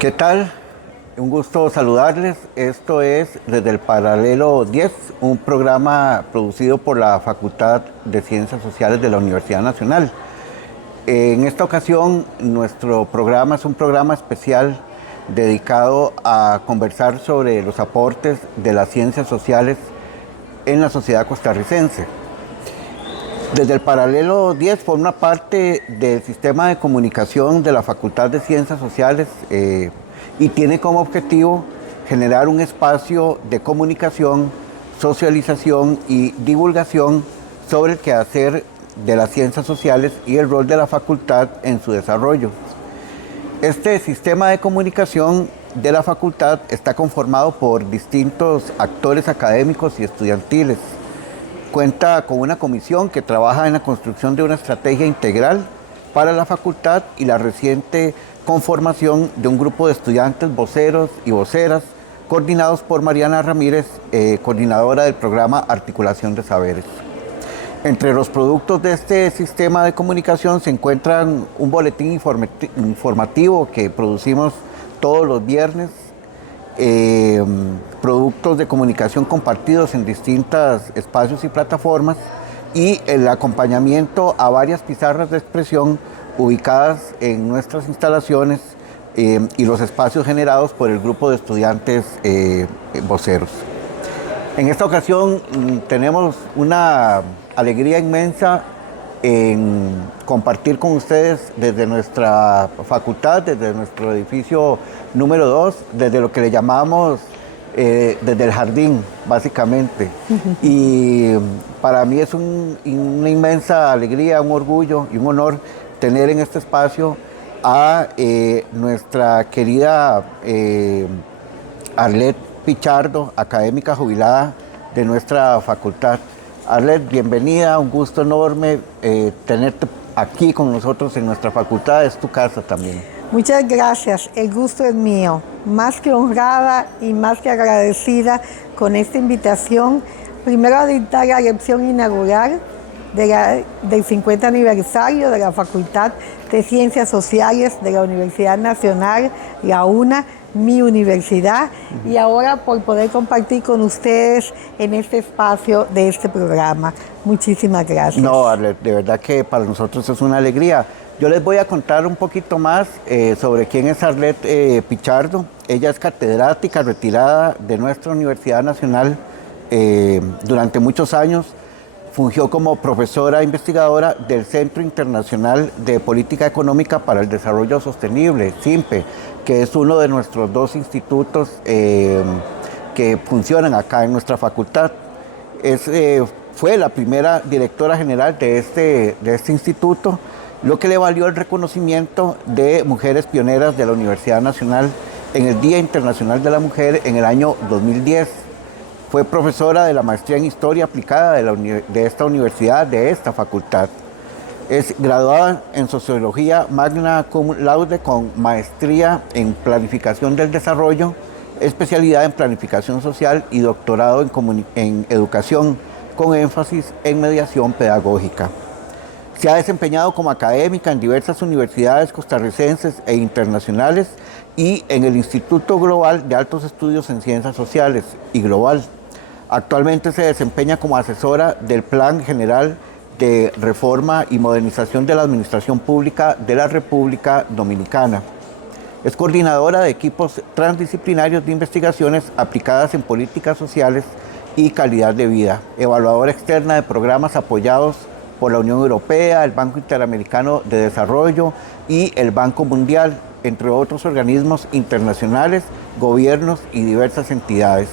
¿Qué tal? Un gusto saludarles. Esto es Desde el Paralelo 10, un programa producido por la Facultad de Ciencias Sociales de la Universidad Nacional. En esta ocasión, nuestro programa es un programa especial dedicado a conversar sobre los aportes de las ciencias sociales en la sociedad costarricense. Desde el Paralelo 10 forma parte del sistema de comunicación de la Facultad de Ciencias Sociales y tiene como objetivo generar un espacio de comunicación, socialización y divulgación sobre el quehacer de las ciencias sociales y el rol de la facultad en su desarrollo. Este sistema de comunicación de la facultad está conformado por distintos actores académicos y estudiantiles. Cuenta con una comisión que trabaja en la construcción de una estrategia integral para la facultad y la reciente conformación de un grupo de estudiantes voceros y voceras coordinados por Mariana Ramírez, coordinadora del programa Articulación de Saberes. Entre los productos de este sistema de comunicación se encuentran un boletín informativo que producimos todos los viernes, productos de comunicación compartidos en distintos espacios y plataformas y el acompañamiento a varias pizarras de expresión ubicadas en nuestras instalaciones y los espacios generados por el grupo de estudiantes voceros. En esta ocasión tenemos una alegría inmensa en compartir con ustedes desde nuestra facultad, desde nuestro edificio número 2, desde lo que le llamamos desde el jardín, básicamente. Y para mí es una inmensa alegría, un orgullo y un honor tener en este espacio a nuestra querida Arlet Pichardo, académica jubilada de nuestra facultad. Arlet, bienvenida, un gusto enorme tenerte aquí con nosotros en nuestra facultad, es tu casa también. Muchas gracias, el gusto es mío, más que honrada y más que agradecida con esta invitación, primero a dictar la lección inaugural del 50 aniversario de la Facultad de Ciencias Sociales de la Universidad Nacional, la UNA, mi universidad, y ahora por poder compartir con ustedes en este espacio de este programa. Muchísimas gracias. No, Arlet, de verdad que para nosotros es una alegría. Yo les voy a contar un poquito más sobre quién es Arlet Pichardo. Ella es catedrática retirada de nuestra Universidad Nacional durante muchos años. Fungió como profesora investigadora del Centro Internacional de Política Económica para el Desarrollo Sostenible, CIMPE, que es uno de nuestros dos institutos que funcionan acá en nuestra facultad. Fue la primera directora general de este instituto, lo que le valió el reconocimiento de Mujeres Pioneras de la Universidad Nacional en el Día Internacional de la Mujer en el año 2010. Fue profesora de la maestría en Historia Aplicada de esta universidad, de esta facultad. Es graduada en Sociología Magna Cum Laude con maestría en Planificación del Desarrollo, especialidad en Planificación Social y doctorado en Educación, con énfasis en mediación pedagógica. Se ha desempeñado como académica en diversas universidades costarricenses e internacionales y en el Instituto Global de Altos Estudios en Ciencias Sociales y Global. Actualmente se desempeña como asesora del Plan General de Reforma y Modernización de la Administración Pública de la República Dominicana. Es coordinadora de equipos transdisciplinarios de investigaciones aplicadas en políticas sociales y calidad de vida, evaluadora externa de programas apoyados por la Unión Europea, el Banco Interamericano de Desarrollo y el Banco Mundial, entre otros organismos internacionales, gobiernos y diversas entidades.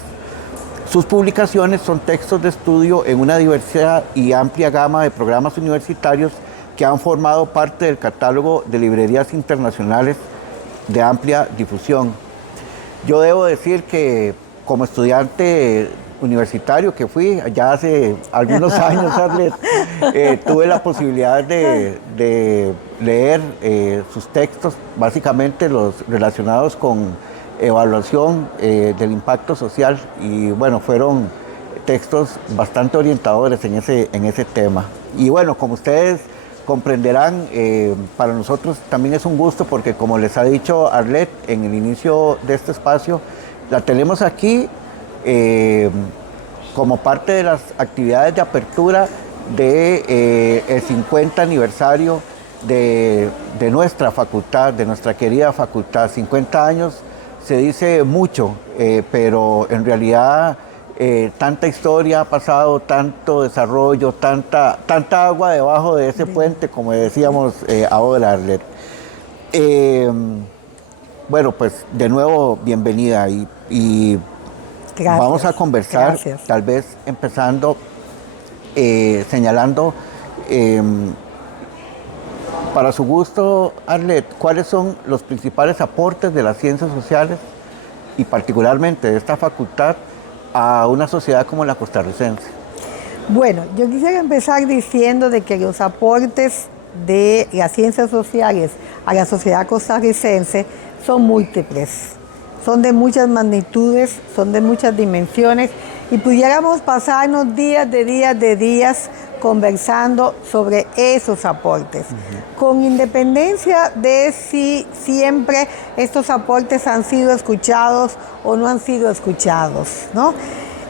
Sus publicaciones son textos de estudio en una diversa y amplia gama de programas universitarios que han formado parte del catálogo de librerías internacionales de amplia difusión. Yo debo decir que como estudiante universitario que fui ya hace algunos años, Arlet, tuve la posibilidad de leer sus textos, básicamente los relacionados con evaluación del impacto social, y bueno, fueron textos bastante orientadores en ese tema. Y bueno, como ustedes comprenderán, para nosotros también es un gusto porque como les ha dicho Arlette en el inicio de este espacio, la tenemos aquí como parte de las actividades de apertura del 50 aniversario de nuestra facultad, de nuestra querida facultad. 50 años se dice mucho, pero en realidad tanta historia ha pasado, tanto desarrollo, tanta agua debajo de ese puente, como decíamos ahora, Arlette. Bueno, pues de nuevo, bienvenida y Gracias, vamos a conversar, gracias. tal vez empezando señalando, para su gusto, Arlette, ¿cuáles son los principales aportes de las ciencias sociales y particularmente de esta facultad a una sociedad como la costarricense? Bueno, yo quisiera empezar diciendo de que los aportes de las ciencias sociales a la sociedad costarricense son múltiples, son de muchas magnitudes, son de muchas dimensiones y pudiéramos pasarnos días conversando sobre esos aportes, con independencia de si siempre estos aportes han sido escuchados o no han sido escuchados, ¿no?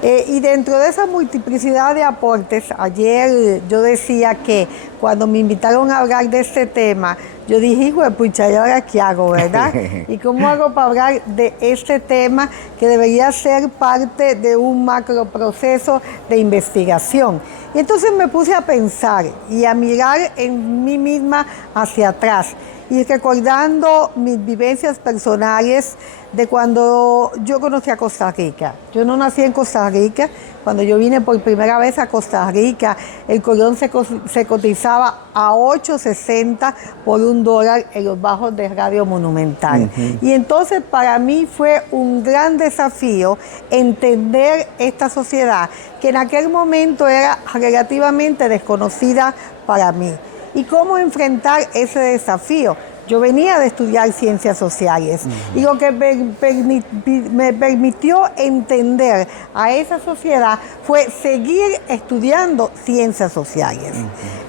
Y dentro de esa multiplicidad de aportes, ayer yo decía que cuando me invitaron a hablar de este tema, yo dije, hijo de pucha, ¿y ahora qué hago, verdad? ¿Y cómo hago para hablar de este tema que debería ser parte de un macroproceso de investigación? Y entonces me puse a pensar y a mirar en mí misma hacia atrás y recordando mis vivencias personales de cuando yo conocí a Costa Rica. Yo no nací en Costa Rica. Cuando yo vine por primera vez a Costa Rica, el colón se cotizaba a 8.60 por $1 en los bajos de Radio Monumental. Y entonces para mí fue un gran desafío entender esta sociedad que en aquel momento era relativamente desconocida para mí. ¿Y cómo enfrentar ese desafío? Yo venía de estudiar ciencias sociales y lo que me permitió entender a esa sociedad fue seguir estudiando ciencias sociales,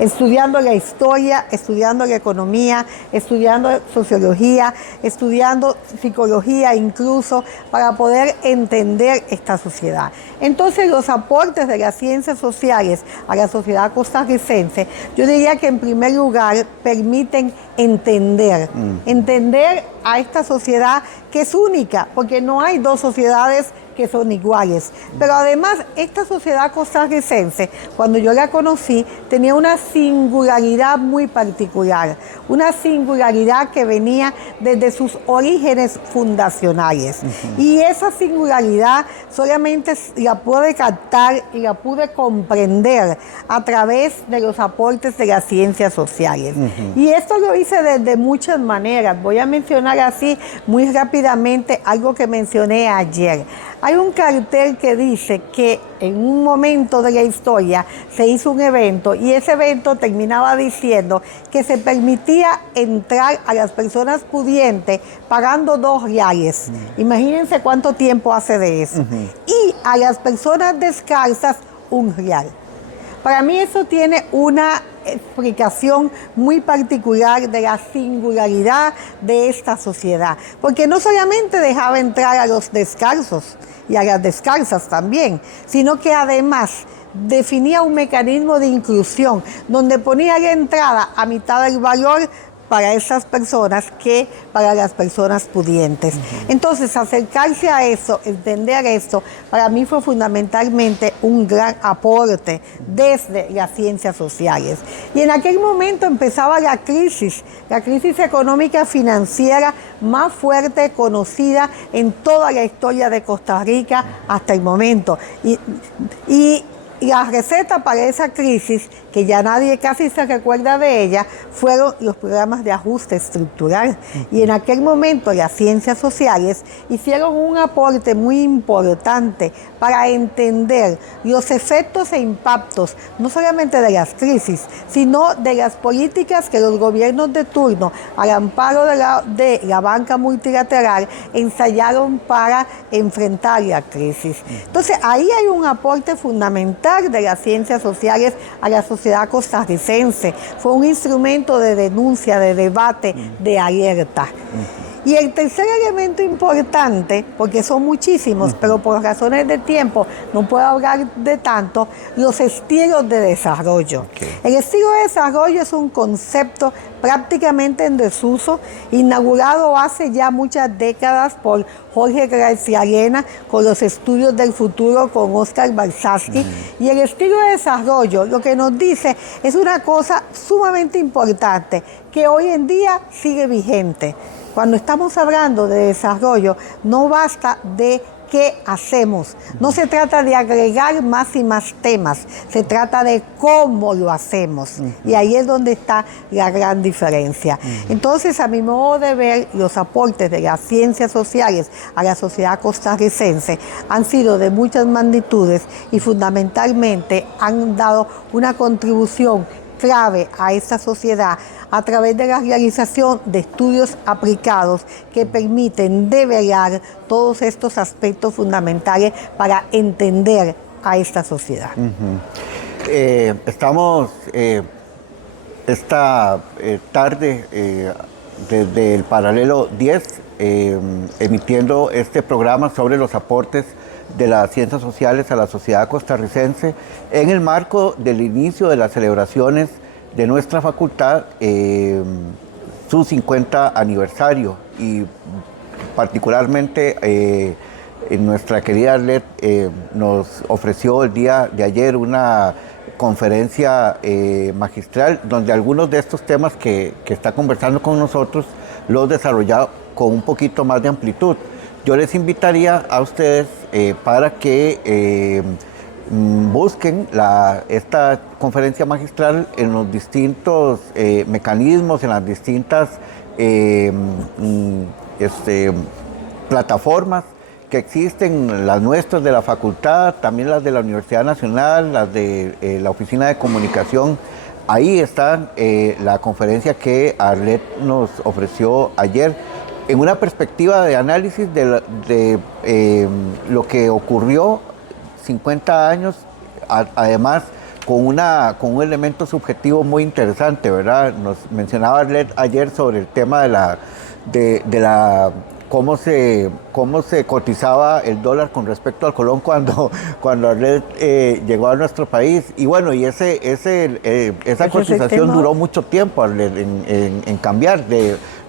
estudiando la historia, estudiando la economía, estudiando sociología, estudiando psicología incluso, para poder entender esta sociedad. Entonces los aportes de las ciencias sociales a la sociedad costarricense, yo diría que en primer lugar permiten entender a esta sociedad que es única, porque no hay dos sociedades que son iguales. Pero además, esta sociedad costarricense, cuando yo la conocí, tenía una singularidad muy particular, una singularidad que venía desde sus orígenes fundacionales. Y esa singularidad solamente la pude captar y la pude comprender a través de los aportes de las ciencias sociales. Y esto lo hice de muchas maneras. Voy a mencionar así muy rápidamente algo que mencioné ayer. Hay un cartel que dice que en un momento de la historia se hizo un evento y ese evento terminaba diciendo que se permitía entrar a las personas pudientes pagando $2. Imagínense cuánto tiempo hace de eso. Y a las personas descalzas $1. Para mí eso tiene una explicación muy particular de la singularidad de esta sociedad, porque no solamente dejaba entrar a los descalzos y a las descalzas también, sino que además definía un mecanismo de inclusión donde ponía la entrada a mitad del valor para esas personas que para las personas pudientes. Entonces, acercarse a eso, entender esto, para mí fue fundamentalmente un gran aporte desde las ciencias sociales. Y en aquel momento empezaba la crisis económica financiera más fuerte conocida en toda la historia de Costa Rica hasta el momento. Y la receta para esa crisis, que ya nadie casi se recuerda de ella, fueron los programas de ajuste estructural. Y en aquel momento las ciencias sociales hicieron un aporte muy importante para entender los efectos e impactos, no solamente de las crisis, sino de las políticas que los gobiernos de turno, al amparo de la banca multilateral, ensayaron para enfrentar la crisis. Entonces, ahí hay un aporte fundamental despertar de las ciencias sociales a la sociedad costarricense. Fue un instrumento de denuncia, de debate, de alerta. Y el tercer elemento importante, porque son muchísimos, pero por razones de tiempo no puedo hablar de tanto, los estilos de desarrollo. El estilo de desarrollo es un concepto prácticamente en desuso, inaugurado hace ya muchas décadas por Jorge Garciarena con los estudios del futuro con Oscar Balsasky. Y el estilo de desarrollo lo que nos dice es una cosa sumamente importante que hoy en día sigue vigente. Cuando estamos hablando de desarrollo, no basta de qué hacemos. No se trata de agregar más y más temas, se trata de cómo lo hacemos. Y ahí es donde está la gran diferencia. Entonces, a mi modo de ver, los aportes de las ciencias sociales a la sociedad costarricense han sido de muchas magnitudes y fundamentalmente han dado una contribución clave a esta sociedad a través de la realización de estudios aplicados que permiten develar todos estos aspectos fundamentales para entender a esta sociedad. Estamos esta tarde desde el Paralelo 10 emitiendo este programa sobre los aportes de las ciencias sociales a la sociedad costarricense en el marco del inicio de las celebraciones de nuestra facultad, su 50 aniversario, y particularmente nuestra querida Arlette nos ofreció el día de ayer una conferencia magistral donde algunos de estos temas que está conversando con nosotros los desarrollado con un poquito más de amplitud. Yo les invitaría a ustedes para que busquen esta conferencia magistral en los distintos mecanismos, en las distintas plataformas que existen, las nuestras de la facultad, también las de la Universidad Nacional, las de la Oficina de Comunicación. Ahí está la conferencia que Arlette nos ofreció ayer, en una perspectiva de análisis de lo que ocurrió 50 años, además con un elemento subjetivo muy interesante, ¿verdad? Nos mencionaba Arlette ayer sobre el tema de cómo se cotizaba el dólar con respecto al colón cuando Arlette llegó a nuestro país. Y bueno, y esa cotización duró mucho tiempo, Arlette, en cambiar.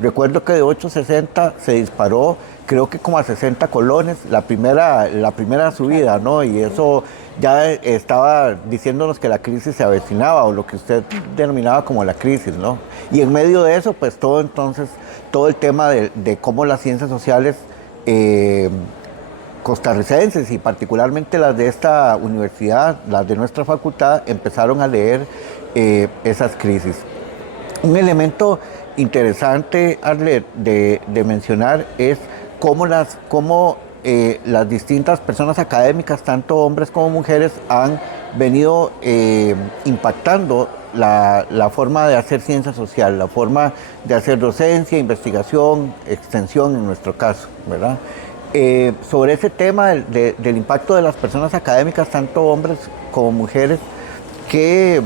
Recuerdo que de 8.60 se disparó, creo que como a 60 colones la primera subida, ¿no? Y eso ya estaba diciéndonos que la crisis se avecinaba, o lo que usted denominaba como la crisis, ¿no? Y en medio de eso, pues todo el tema de cómo las ciencias sociales costarricenses, y particularmente las de esta universidad, las de nuestra facultad, empezaron a leer esas crisis. Un elemento interesante, Arlette, de mencionar es cómo las distintas personas académicas, tanto hombres como mujeres, han venido impactando la forma de hacer ciencia social, la forma de hacer docencia, investigación, extensión en nuestro caso, ¿verdad? Sobre ese tema del impacto de las personas académicas, tanto hombres como mujeres, ¿qué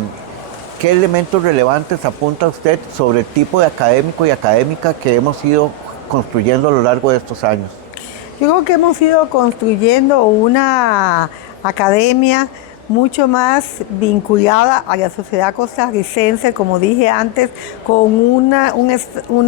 elementos relevantes apunta usted sobre el tipo de académico y académica que hemos ido construyendo a lo largo de estos años? Yo creo que hemos ido construyendo una academia mucho más vinculada a la sociedad costarricense, como dije antes, con una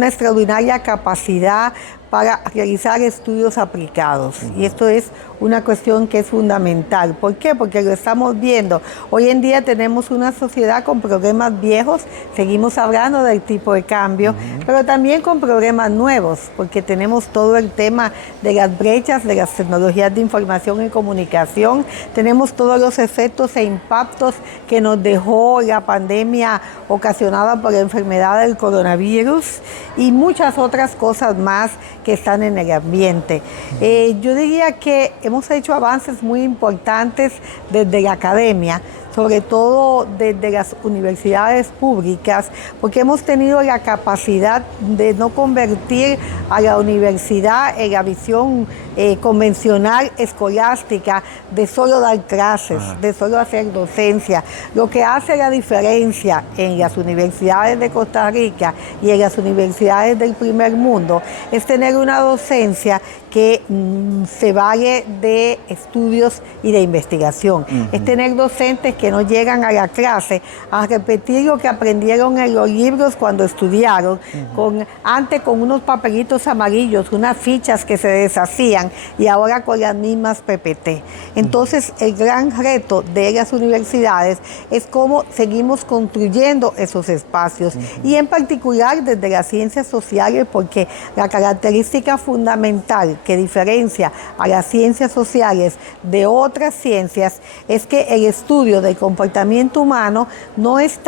extraordinaria capacidad para realizar estudios aplicados. Y esto es una cuestión que es fundamental. ¿Por qué? Porque lo estamos viendo. Hoy en día tenemos una sociedad con problemas viejos, seguimos hablando del tipo de cambio, pero también con problemas nuevos, porque tenemos todo el tema de las brechas de las tecnologías de información y comunicación, tenemos todos los efectos e impactos que nos dejó la pandemia ocasionada por la enfermedad del coronavirus y muchas otras cosas más que están en el ambiente. Yo diría que hemos hecho avances muy importantes desde la academia, sobre todo desde las universidades públicas, porque hemos tenido la capacidad de no convertir a la universidad en la visión convencional escolástica de solo dar clases, de solo hacer docencia. Lo que hace la diferencia en las universidades de Costa Rica y en las universidades del primer mundo es tener una docencia que se vale de estudios y de investigación. Es tener docentes que no llegan a la clase a repetir lo que aprendieron en los libros cuando estudiaron, antes con unos papelitos amarillos, unas fichas que se deshacían y ahora con las mismas PPT. Entonces, el gran reto de las universidades es cómo seguimos construyendo esos espacios y en particular desde las ciencias sociales, porque la característica fundamental que diferencia a las ciencias sociales de otras ciencias es que el estudio del comportamiento humano no es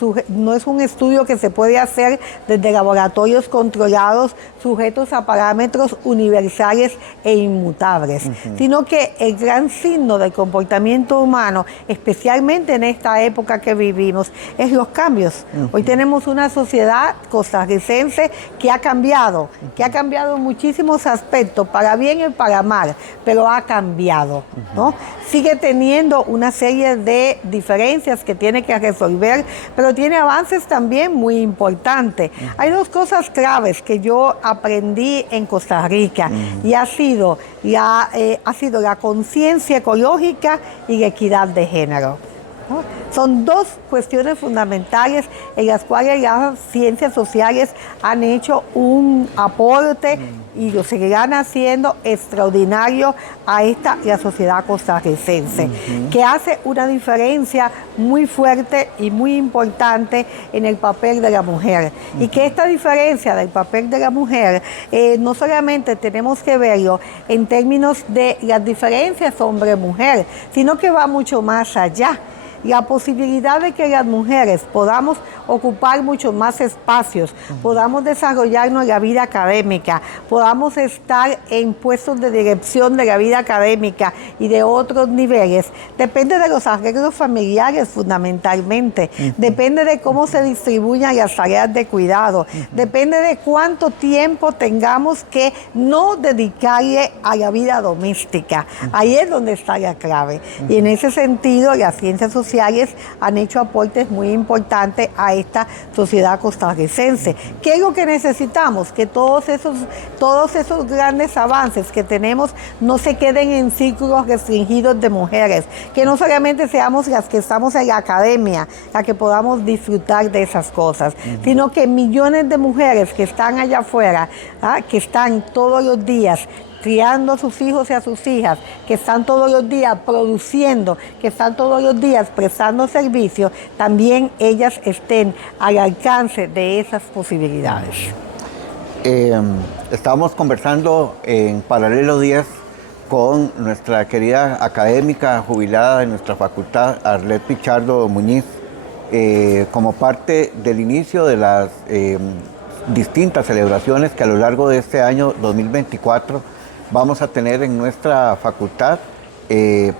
un estudio que se puede hacer desde laboratorios controlados, sujetos a parámetros universales e inmutables, sino que el gran signo del comportamiento humano, especialmente en esta época que vivimos, es los cambios. Hoy tenemos una sociedad costarricense que ha cambiado en muchísimos aspectos, para bien y para mal, pero ha cambiado, ¿no? Sigue teniendo una serie de diferencias que tiene que resolver, pero tiene avances también muy importantes. Hay dos cosas claves que yo aprendí en Costa Rica y ha sido la conciencia ecológica y la equidad de género, ¿no? Son dos cuestiones fundamentales en las cuales las ciencias sociales han hecho un aporte y lo seguirán haciendo extraordinario a la sociedad costarricense, que hace una diferencia muy fuerte y muy importante en el papel de la mujer. Y que esta diferencia del papel de la mujer no solamente tenemos que verlo en términos de las diferencias hombre-mujer, sino que va mucho más allá. La posibilidad de que las mujeres podamos ocupar muchos más espacios, podamos desarrollarnos en la vida académica, podamos estar en puestos de dirección de la vida académica y de otros niveles, depende de los arreglos familiares fundamentalmente, depende de cómo se distribuyan las tareas de cuidado, depende de cuánto tiempo tengamos que no dedicarle a la vida doméstica. Ahí es donde está la clave. Y en ese sentido, las ciencias sociales han hecho aportes muy importantes a esta sociedad costarricense. ¿Qué es lo que necesitamos? Que todos esos grandes avances que tenemos no se queden en círculos restringidos de mujeres, que no solamente seamos las que estamos en la academia, las que podamos disfrutar de esas cosas, sino que millones de mujeres que están allá afuera, que están todos los días criando a sus hijos y a sus hijas, que están todos los días produciendo, que están todos los días prestando servicios, también ellas estén al alcance de esas posibilidades. Estábamos conversando en Paralelo 10 con nuestra querida académica jubilada de nuestra facultad, Arlet Pichardo Muñiz, como parte del inicio de las distintas celebraciones que a lo largo de este año 2024 vamos a tener en nuestra facultad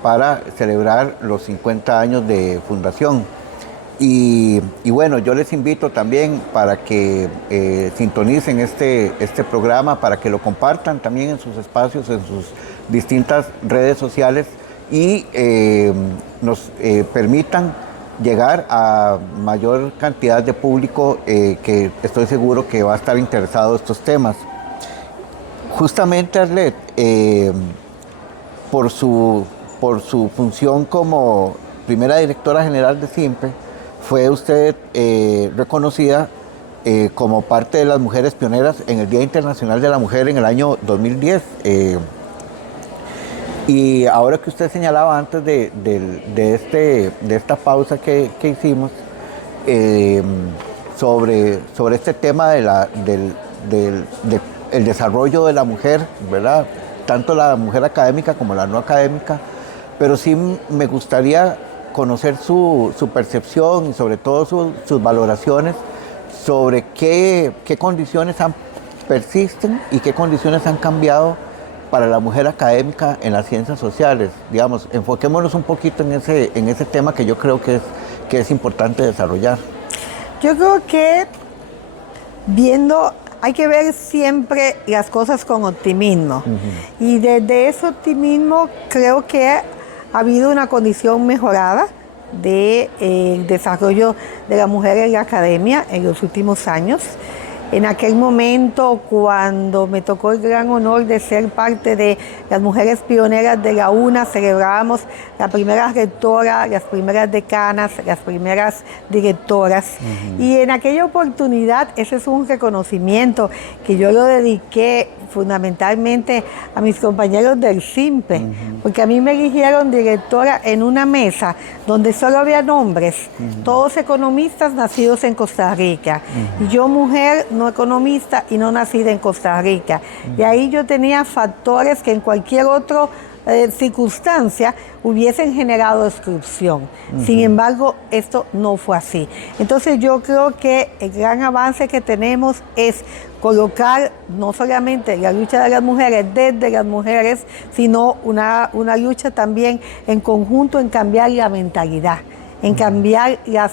para celebrar los 50 años de fundación. Y bueno, yo les invito también para que sintonicen este programa, para que lo compartan también en sus espacios, en sus distintas redes sociales y nos permitan llegar a mayor cantidad de público que estoy seguro que va a estar interesado en estos temas. Justamente, Arlet, por su función como primera directora general de SIMPE, fue usted reconocida como parte de las mujeres pioneras en el Día Internacional de la Mujer en el año 2010. Y ahora que usted señalaba antes de esta pausa que hicimos, sobre este tema del desarrollo de la mujer, ¿verdad? Tanto la mujer académica como la no académica, pero sí me gustaría conocer su percepción y sobre todo sus valoraciones sobre qué condiciones persisten y qué condiciones han cambiado para la mujer académica en las ciencias sociales. Digamos, enfoquémonos un poquito en ese tema que yo creo que es importante desarrollar. Yo creo que viendo hay que ver siempre las cosas con optimismo. Y desde ese optimismo creo que ha habido una condición mejorada del desarrollo de la mujer en la academia en los últimos años. En aquel momento, cuando me tocó el gran honor de ser parte de las mujeres pioneras de la UNA, celebrábamos la primera rectora, las primeras decanas, las primeras directoras. Y en aquella oportunidad, ese es un reconocimiento que yo lo dediqué fundamentalmente a mis compañeros del CIMPE, porque a mí me eligieron directora en una mesa donde solo había hombres, todos economistas nacidos en Costa Rica, y yo mujer no economista y no nacida en Costa Rica. Y ahí yo tenía factores que en cualquier otra circunstancia hubiesen generado exclusión. Sin embargo, esto no fue así. Entonces yo creo que el gran avance que tenemos es colocar no solamente la lucha de las mujeres desde las mujeres, sino una lucha también en conjunto en cambiar la mentalidad, en cambiar las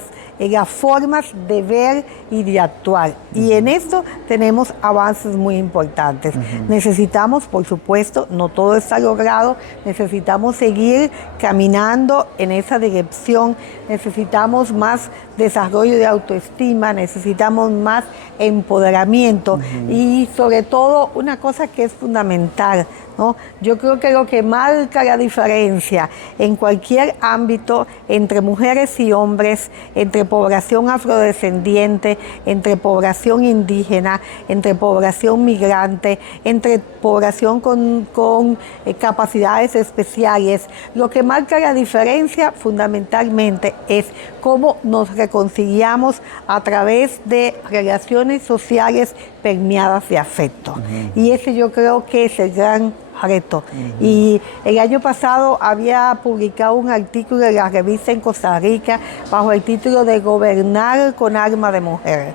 formas de ver y de actuar. Y en esto tenemos avances muy importantes. Necesitamos, por supuesto, no todo está logrado, necesitamos seguir caminando en esa dirección, necesitamos más desarrollo de autoestima, necesitamos más empoderamiento y sobre todo una cosa que es fundamental, ¿no? Yo creo que lo que marca la diferencia en cualquier ámbito entre mujeres y hombres, entre población afrodescendiente, entre población indígena, entre población migrante, entre población con capacidades especiales, lo que marca la diferencia fundamentalmente es cómo nos reconciliamos a través de relaciones sociales permeadas de afecto. Y ese yo creo que es el gran reto. Y el año pasado había publicado un artículo en la revista en Costa Rica bajo el título de Gobernar con alma de mujer.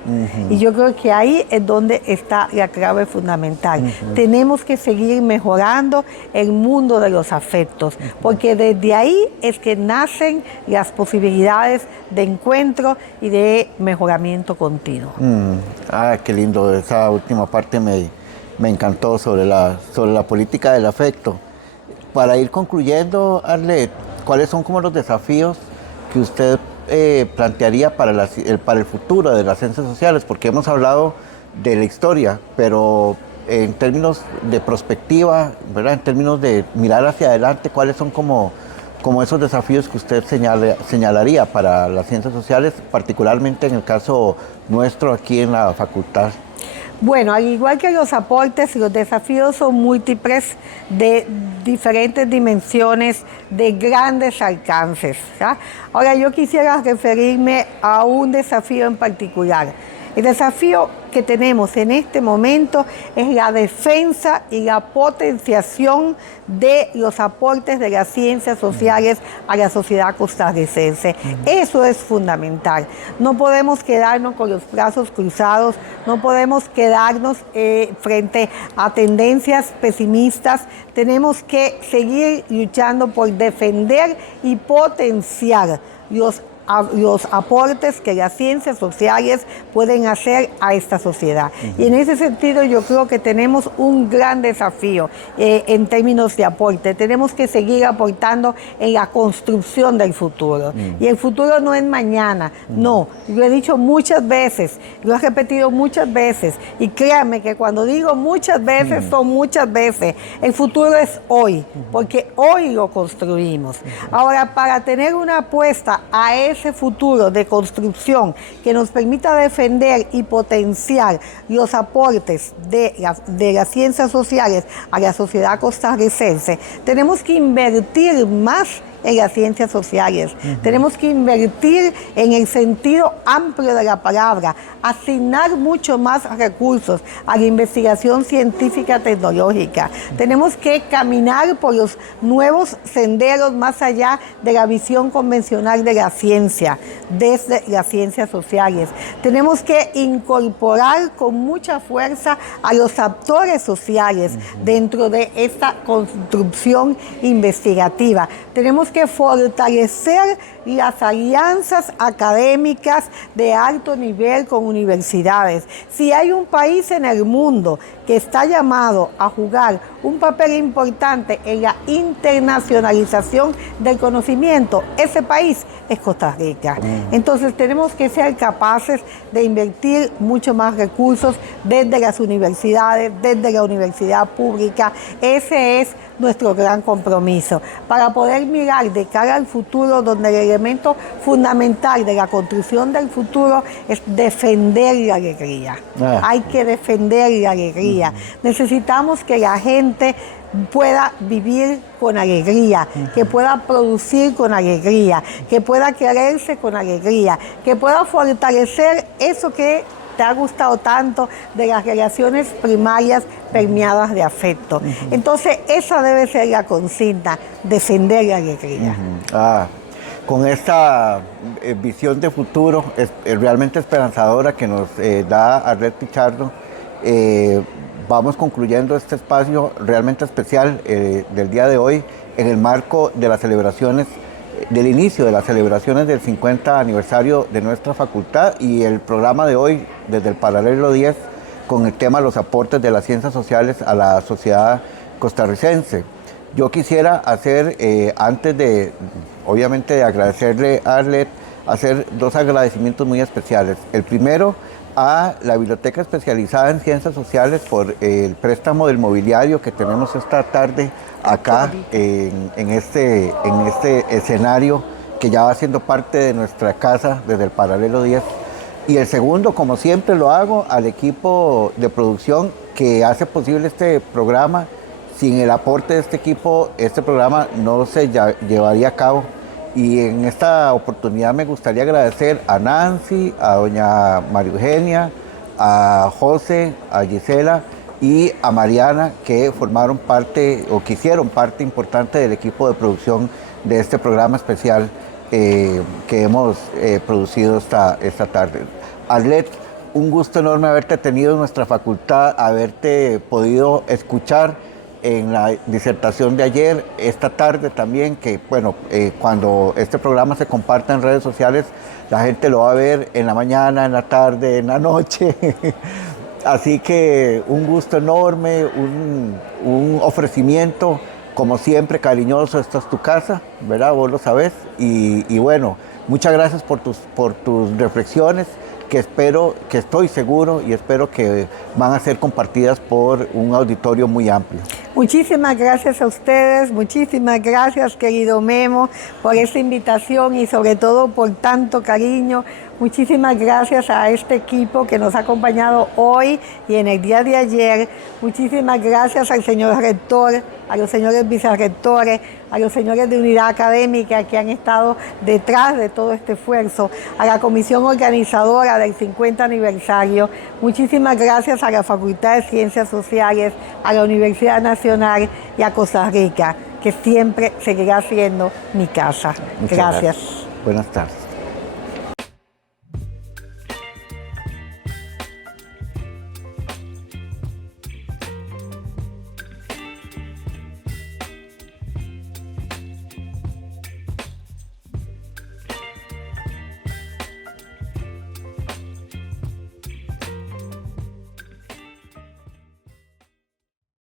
Y yo creo que ahí es donde está la clave fundamental. Tenemos que seguir mejorando el mundo de los afectos, porque desde ahí es que nacen las posibilidades de encuentro y de mejoramiento continuo. Qué lindo, esa última parte me encantó sobre la política del afecto. Para ir concluyendo, Arlet, ¿cuáles son como los desafíos que usted plantearía para el futuro de las ciencias sociales? Porque hemos hablado de la historia, pero en términos de perspectiva, ¿verdad? En términos de mirar hacia adelante, ¿cuáles son como esos desafíos que usted señalaría para las ciencias sociales, particularmente en el caso nuestro aquí en la facultad? Bueno, al igual que los aportes, los desafíos son múltiples, de diferentes dimensiones, de grandes alcances, ¿ya? Ahora, yo quisiera referirme a un desafío en particular. El desafío que tenemos en este momento es la defensa y la potenciación de los aportes de las ciencias sociales a la sociedad costarricense. Eso es fundamental. No podemos quedarnos con los brazos cruzados, no podemos quedarnos frente a tendencias pesimistas. Tenemos que seguir luchando por defender y potenciar los aportes que las ciencias sociales pueden hacer a esta sociedad. Y en ese sentido yo creo que tenemos un gran desafío en términos de aporte. Tenemos que seguir aportando en la construcción del futuro. Y el futuro no es mañana, no. Lo he dicho muchas veces, lo he repetido muchas veces. Y créanme que cuando digo muchas veces, son muchas veces. El futuro es hoy, porque hoy lo construimos. Ahora, para tener una apuesta a ese futuro de construcción que nos permita defender y potenciar los aportes de las ciencias sociales a la sociedad costarricense, tenemos que invertir más en las ciencias sociales. Tenemos que invertir en el sentido amplio de la palabra, asignar mucho más recursos a la investigación científica tecnológica. Tenemos que caminar por los nuevos senderos más allá de la visión convencional de la ciencia, desde las ciencias sociales. Tenemos que incorporar con mucha fuerza a los actores sociales dentro de esta construcción investigativa. Tenemos que fortalecer las alianzas académicas de alto nivel con universidades. Si hay un país en el mundo que está llamado a jugar un papel importante en la internacionalización del conocimiento, ese país es Costa Rica. Entonces tenemos que ser capaces de invertir mucho más recursos desde las universidades, desde la universidad pública. Ese es nuestro gran compromiso, para poder mirar de cara al futuro, donde el elemento fundamental de la construcción del futuro es defender la alegría. Hay que defender la alegría. Necesitamos que la gente pueda vivir con alegría, que pueda producir con alegría, que pueda quererse con alegría, que pueda fortalecer eso que te ha gustado tanto de las relaciones primarias permeadas de afecto. Entonces, esa debe ser la consigna, defender la alegría. Con esta visión de futuro realmente esperanzadora que nos da Arlet Pichardo, vamos concluyendo este espacio realmente especial del día de hoy en el marco de las celebraciones, del inicio de las celebraciones del 50 aniversario de nuestra facultad y el programa de hoy desde el Paralelo 10 con el tema los aportes de las ciencias sociales a la sociedad costarricense. Yo quisiera hacer, antes de, obviamente, de agradecerle a Arlet, hacer dos agradecimientos muy especiales. El primero, a la Biblioteca Especializada en Ciencias Sociales por el préstamo del mobiliario que tenemos esta tarde acá en este escenario que ya va siendo parte de nuestra casa desde el Paralelo 10. Y el segundo, como siempre lo hago, al equipo de producción que hace posible este programa. Sin el aporte de este equipo, este programa no se llevaría a cabo. Y en esta oportunidad me gustaría agradecer a Nancy, a doña María Eugenia, a José, a Gisela y a Mariana, que formaron parte o que hicieron parte importante del equipo de producción de este programa especial que hemos producido esta tarde. Arlet, un gusto enorme haberte tenido en nuestra facultad, haberte podido escuchar en la disertación de ayer, esta tarde también, que bueno, cuando este programa se comparta en redes sociales, la gente lo va a ver en la mañana, en la tarde, en la noche. Así que un gusto enorme, un ofrecimiento, como siempre, cariñoso. Esta es tu casa, ¿verdad? Vos lo sabés. Y bueno, muchas gracias por tus reflexiones, que estoy seguro y espero que van a ser compartidas por un auditorio muy amplio. Muchísimas gracias a ustedes, muchísimas gracias, querido Memo, por esta invitación y sobre todo por tanto cariño. Muchísimas gracias a este equipo que nos ha acompañado hoy y en el día de ayer. Muchísimas gracias al señor rector, a los señores vicerrectores, a los señores de unidad académica que han estado detrás de todo este esfuerzo, a la comisión organizadora del 50 aniversario. Muchísimas gracias a la Facultad de Ciencias Sociales, a la Universidad Nacional y a Costa Rica, que siempre seguirá siendo mi casa. Muchas gracias. Buenas tardes.